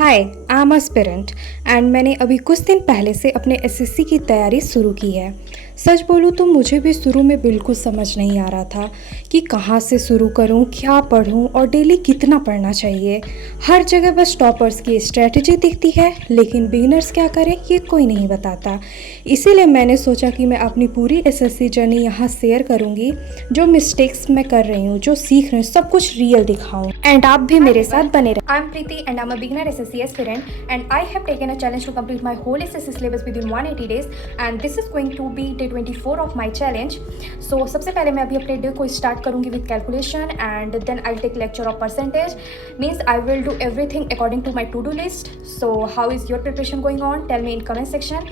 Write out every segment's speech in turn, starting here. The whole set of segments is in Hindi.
Hi, I am aspirant and मैंने अभी कुछ दिन पहले से अपने एसएससी की तैयारी शुरू की है। सच बोलूँ तो मुझे भी शुरू में बिल्कुल समझ नहीं आ रहा था कि कहाँ से शुरू करूँ, क्या पढूँ और डेली कितना पढ़ना चाहिए। हर जगह बस टॉपर्स की स्ट्रेटजी दिखती है, लेकिन बिगिनर्स क्या करें ये कोई नहीं बताता। इसीलिए मैंने सोचा कि मैं अपनी पूरी एसएससी जर्नी यहाँ शेयर करूँगी। जो मिस्टेक्स मैं कर रही हूँ, जो सीख रही हूँ, सब कुछ रियल दिखाऊँ एंड आप भी मेरे साथ बने रहें। I'm Preeti and I'm a beginner SSC aspirant, and I have taken a challenge to complete my whole SSC syllabus within 180 days, and this is going to be day 24 of my challenge. So सबसे पहले मैं अभी अपने डे को स्टार्ट करूँगी with calculation and then I'll take lecture of percentage. Means I will do everything according to my to-do list. So how is your preparation going on? Tell me in comment section.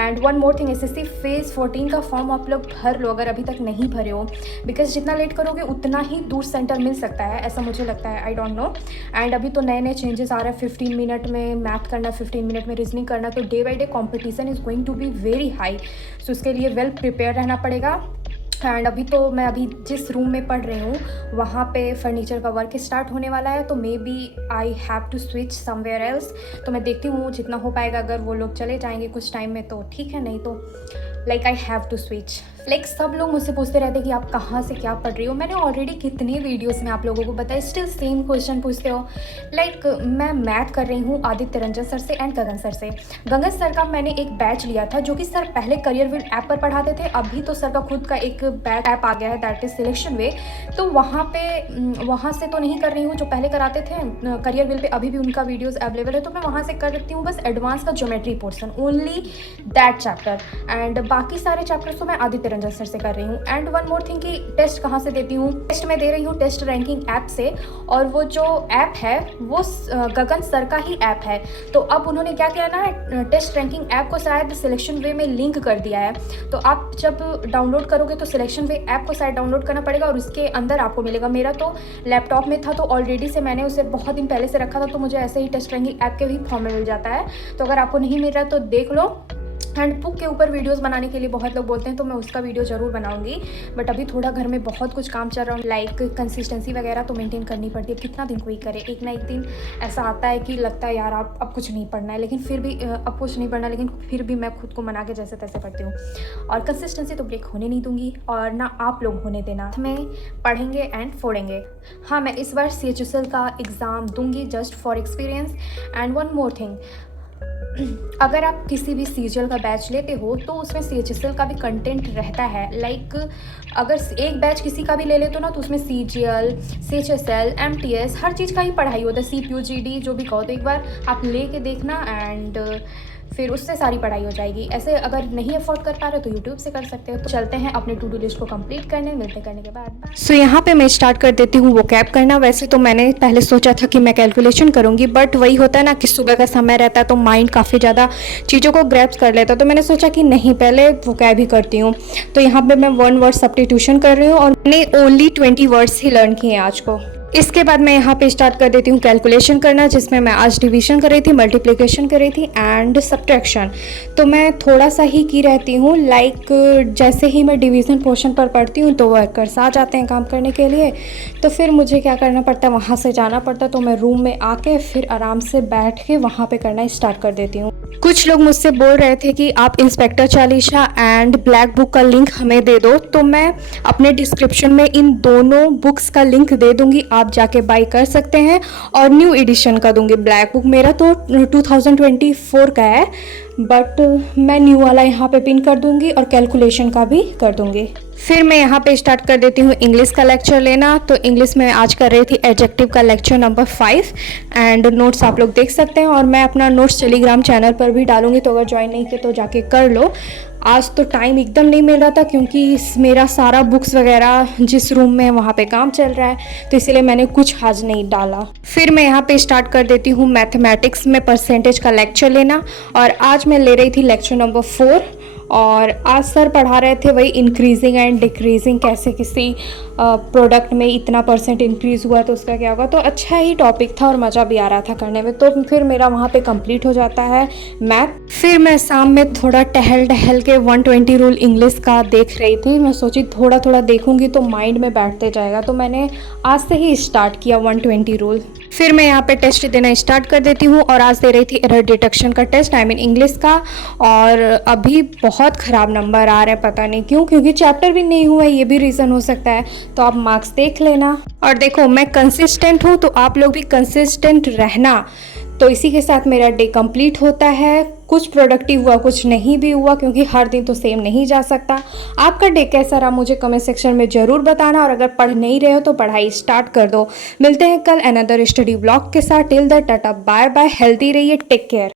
And one more thing, SSC phase 14 का फॉर्म आप लोग भर लो अगर अभी तक नहीं भरे हो, बिकॉज जितना लेट करोगे उतना ही दूर सेंटर मिल सकता है, ऐसा मुझे लगता है। I don't know. एंड अभी तो नए नए चेंजेस आ रहे हैं, 15 मिनट में मैथ करना, 15 मिनट में रीजनिंग करना, तो day by day competition is going to be very high. So उसके लिए वेल प्रिपेयर रहना पड़ेगा। एंड अभी जिस रूम में पढ़ रही हूँ वहाँ पे फर्नीचर का वर्क स्टार्ट होने वाला है, तो maybe I have to switch somewhere else. तो मैं देखती हूँ जितना हो पाएगा, अगर वो लोग चले जाएंगे कुछ टाइम में तो ठीक है, नहीं तो like I have to switch. Like सब लोग मुझसे पूछते रहते हैं कि आप कहाँ से क्या पढ़ रही हो। मैंने ऑलरेडी कितने वीडियोस में आप लोगों को बताया, स्टिल सेम क्वेश्चन पूछते हो। लाइक मैं मैथ कर रही हूँ आदित्य रंजन सर से एंड गगन सर से। गगन सर का मैंने एक बैच लिया था जो कि सर पहले करियर विल ऐप पर पढ़ाते थे, अभी तो सर का खुद का एक बैच ऐप आ गया है, दैट इज सिलेक्शन वे। तो वहाँ से तो नहीं कर रही हूँ जो पहले कराते थे करियर विल पे, अभी भी उनका वीडियोज़ अवेलेबल है, तो मैं वहाँ से कर सकती हूँ बस एडवांस का geometry portion, only that chapter. And बाकी सारे चैप्टर्स तो मैं आदित्य रंजन सर से कर रही हूँ। एंड वन मोर थिंग कि टेस्ट कहाँ से देती हूँ, टेस्ट मैं दे रही हूँ टेस्ट रैंकिंग ऐप से, और वो जो ऐप है वो गगन सर का ही ऐप है। तो अब उन्होंने क्या किया ना, टेस्ट रैंकिंग ऐप को शायद सिलेक्शन वे में लिंक कर दिया है। तो आप जब डाउनलोड करोगे तो सिलेक्शन वे ऐप को शायद डाउनलोड करना पड़ेगा और उसके अंदर आपको मिलेगा। मेरा तो लैपटॉप में था, तो ऑलरेडी से मैंने उसे बहुत दिन पहले से रखा था, तो मुझे ऐसे ही टेस्ट रैंकिंग ऐप के भी फॉर्म में मिल जाता है। तो अगर आपको नहीं मिल रहा है तो देख लो। एंड बुक के ऊपर वीडियोस बनाने के लिए बहुत लोग बोलते हैं, तो मैं उसका वीडियो ज़रूर बनाऊंगी, बट अभी थोड़ा घर में बहुत कुछ काम चल रहा है। लाइक कंसिस्टेंसी वगैरह तो मेंटेन करनी पड़ती है। कितना दिन कोई करे, एक ना एक दिन ऐसा आता है कि लगता है यार आप अब कुछ नहीं पढ़ना है, लेकिन फिर भी अब कुछ नहीं पढ़ना, लेकिन फिर भी मैं खुद को मना के जैसे तैसे पढ़ती हूँ। और कंसिस्टेंसी तो ब्रेक होने नहीं दूंगी और ना आप लोग होने देना। में पढ़ेंगे एंड फोड़ेंगे। हाँ, मैं इस बार CHSL का एग्ज़ाम दूंगी just for experience. And one more thing, अगर आप किसी भी CGL का बैच लेते हो तो उसमें CHSL का भी कंटेंट रहता है। लाइक अगर एक बैच किसी का भी ले लेते हो ना, तो उसमें CGL, CHSL, MTS हर चीज़ का ही पढ़ाई होता है, CPU, GD जो भी कहो। तो एक बार आप ले के देखना एंड फिर उससे सारी पढ़ाई हो जाएगी। ऐसे अगर नहीं अफोर्ड कर पा रहे तो यूट्यूब से कर सकते हो। तो चलते हैं अपने टू डू लिस्ट को कंप्लीट करने, मिलते करने के बाद। सो यहाँ पे मैं स्टार्ट कर देती हूँ वोकैब करना। वैसे तो मैंने पहले सोचा था कि मैं कैलकुलेशन करूँगी, बट वही होता है ना कि सुबह का समय रहता है तो माइंड काफ़ी ज़्यादा चीज़ों को ग्रैप्स कर लेता है। तो मैंने सोचा कि नहीं, पहले वोकैब ही करती हूँ। तो यहाँ पे मैं 1 वर्ड सब्स्टिट्यूशन कर रही हूँ और मैंने ओनली 20 वर्ड्स ही लर्न किए हैं आज को। इसके बाद मैं यहाँ पे स्टार्ट कर देती हूँ कैलकुलेशन करना, जिसमें मैं आज डिवीजन कर रही थी, मल्टीप्लिकेशन कर रही थी एंड सब्ट्रैक्शन। तो मैं थोड़ा सा ही की रहती हूँ। लाइक जैसे ही मैं डिवीज़न पोर्शन पर पढ़ती हूँ तो वर्कर्स आ जाते हैं काम करने के लिए, तो फिर मुझे क्या करना पड़ता है, वहाँ से जाना पड़ता है। तो मैं रूम में आके फिर आराम से बैठ के वहाँ पे करना स्टार्ट कर देती हूँ। कुछ लोग मुझसे बोल रहे थे कि आप inspector Chalisa and black book का लिंक हमें दे दो, तो मैं अपने डिस्क्रिप्शन में इन दोनों बुक्स का लिंक दे दूँगी, आप जाके बाई कर सकते हैं। और न्यू एडिशन का दूंगी। ब्लैक बुक मेरा तो 2024 का है, बट मैं न्यू वाला यहाँ पे पिन कर दूंगी और कैलकुलेशन का भी कर दूंगी। फिर मैं यहाँ पे स्टार्ट कर देती हूँ इंग्लिश का लेक्चर लेना। तो इंग्लिश में आज कर रही थी एडजेक्टिव का लेक्चर नंबर 5 एंड नोट्स आप लोग देख सकते हैं, और मैं अपना नोट्स टेलीग्राम चैनल पर भी डालूंगी, तो अगर ज्वाइन नहीं किए तो जाके कर लो। आज तो टाइम एकदम नहीं मिल रहा था क्योंकि मेरा सारा बुक्स वगैरह जिस रूम में है वहाँ पे काम चल रहा है, तो इसलिए मैंने कुछ आज नहीं डाला। फिर मैं यहाँ पे स्टार्ट कर देती हूँ मैथमेटिक्स में परसेंटेज का लेक्चर लेना, और आज मैं ले रही थी लेक्चर नंबर 4। और आज सर पढ़ा रहे थे वही इंक्रीजिंग एंड डिक्रीजिंग, कैसे किसी प्रोडक्ट में इतना % इंक्रीज़ हुआ तो उसका क्या होगा। तो अच्छा ही टॉपिक था और मज़ा भी आ रहा था करने में। तो फिर मेरा वहाँ पे कंप्लीट हो जाता है मैथ। फिर मैं शाम में थोड़ा टहल के 120 रूल इंग्लिश का देख रही थी। मैं सोची थोड़ा थोड़ा देखूँगी तो माइंड में बैठते जाएगा, तो मैंने आज से ही स्टार्ट किया 120 रूल। फिर मैं यहाँ पे टेस्ट देना स्टार्ट कर देती हूँ और आज दे रही थी एरर डिटेक्शन का टेस्ट, आई मीन इंग्लिश का। और अभी बहुत ख़राब नंबर आ रहे हैं, पता नहीं क्यों, क्योंकि चैप्टर भी नहीं हुआ है, ये भी रीज़न हो सकता है। तो आप मार्क्स देख लेना। और देखो मैं कंसिस्टेंट हूँ, तो आप लोग भी कंसिस्टेंट रहना। तो इसी के साथ मेरा डे कंप्लीट होता है। कुछ प्रोडक्टिव हुआ, कुछ नहीं भी हुआ, क्योंकि हर दिन तो सेम नहीं जा सकता। आपका डे कैसा रहा मुझे कमेंट सेक्शन में ज़रूर बताना। और अगर पढ़ नहीं रहे हो तो पढ़ाई स्टार्ट कर दो। मिलते हैं कल अनदर स्टडी ब्लॉग के साथ। Till the tata bye bye, healthy रहिए, टेक केयर।